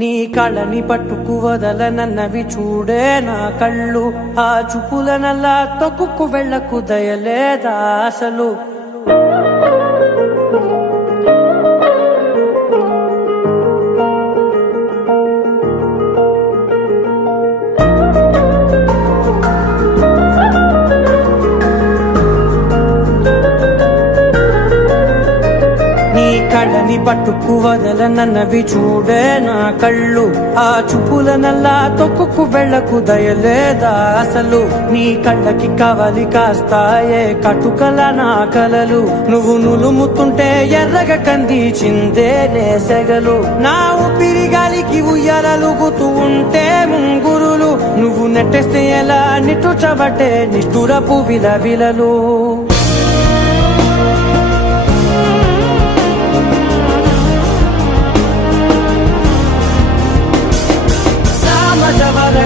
నీ కళని పట్టుకు వదలనన్నవి చూడే నా కళ్ళు, ఆ చూపులనల్లా తొక్కుకు వెళ్ళకు దయలేదా అసలు. కళ్ళని పట్టుకు వదలనన్నవి చూడే నా కళ్ళు, ఆ చూపులనల్లా తొక్కుకు వెళ్ళకు దయలేదా అసలు. నీ కళ్ళకి కవలి కాస్తాయే కటుకల నా కలలు, నువ్వు నులుముతుంటే ఎర్రగ కందిచిందే నేసెగలు. నా ఊపిరి గాలికి ఉయ్యాలలుగుతూ ఉంటే ముంగురులు, నువ్వు నెట్టేస్తే ఎలా నిట్టుచబట్టే నిష్ఠురపు విలవిలలు.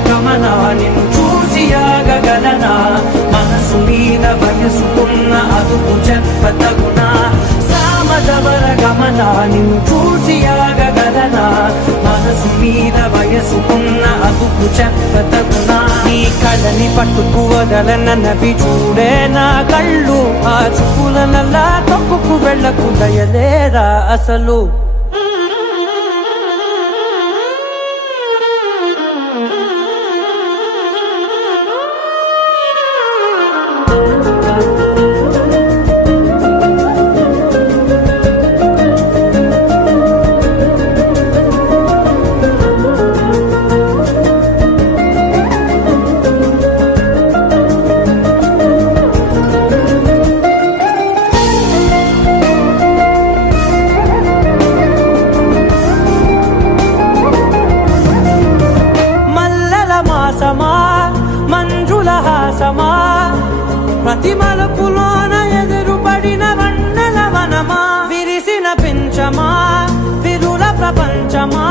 గమనా నిన్ను చూసి ఆగగలనా, మనసు మీద వయసుకున్న అదుపు చెప్పతగునా. సామజవర గమనా నిన్ను చూసి ఆగగలనా, మనసు మీద వయసుకున్న అదుపు చెప్పతగునా. నీ కళ్ళని పట్టుకు వదలనన్నవి చూడే నా కళ్ళు, ఆ చూపులనల్లా తొక్కుకు వెళ్ళకు దయలేదా అసలు. మంజుల హాసమా, ప్రతి మలుపులోన ఎదురుపడిన వన్నెల వనమా, విరిసిన పించమా విరుల ప్రపంచమా.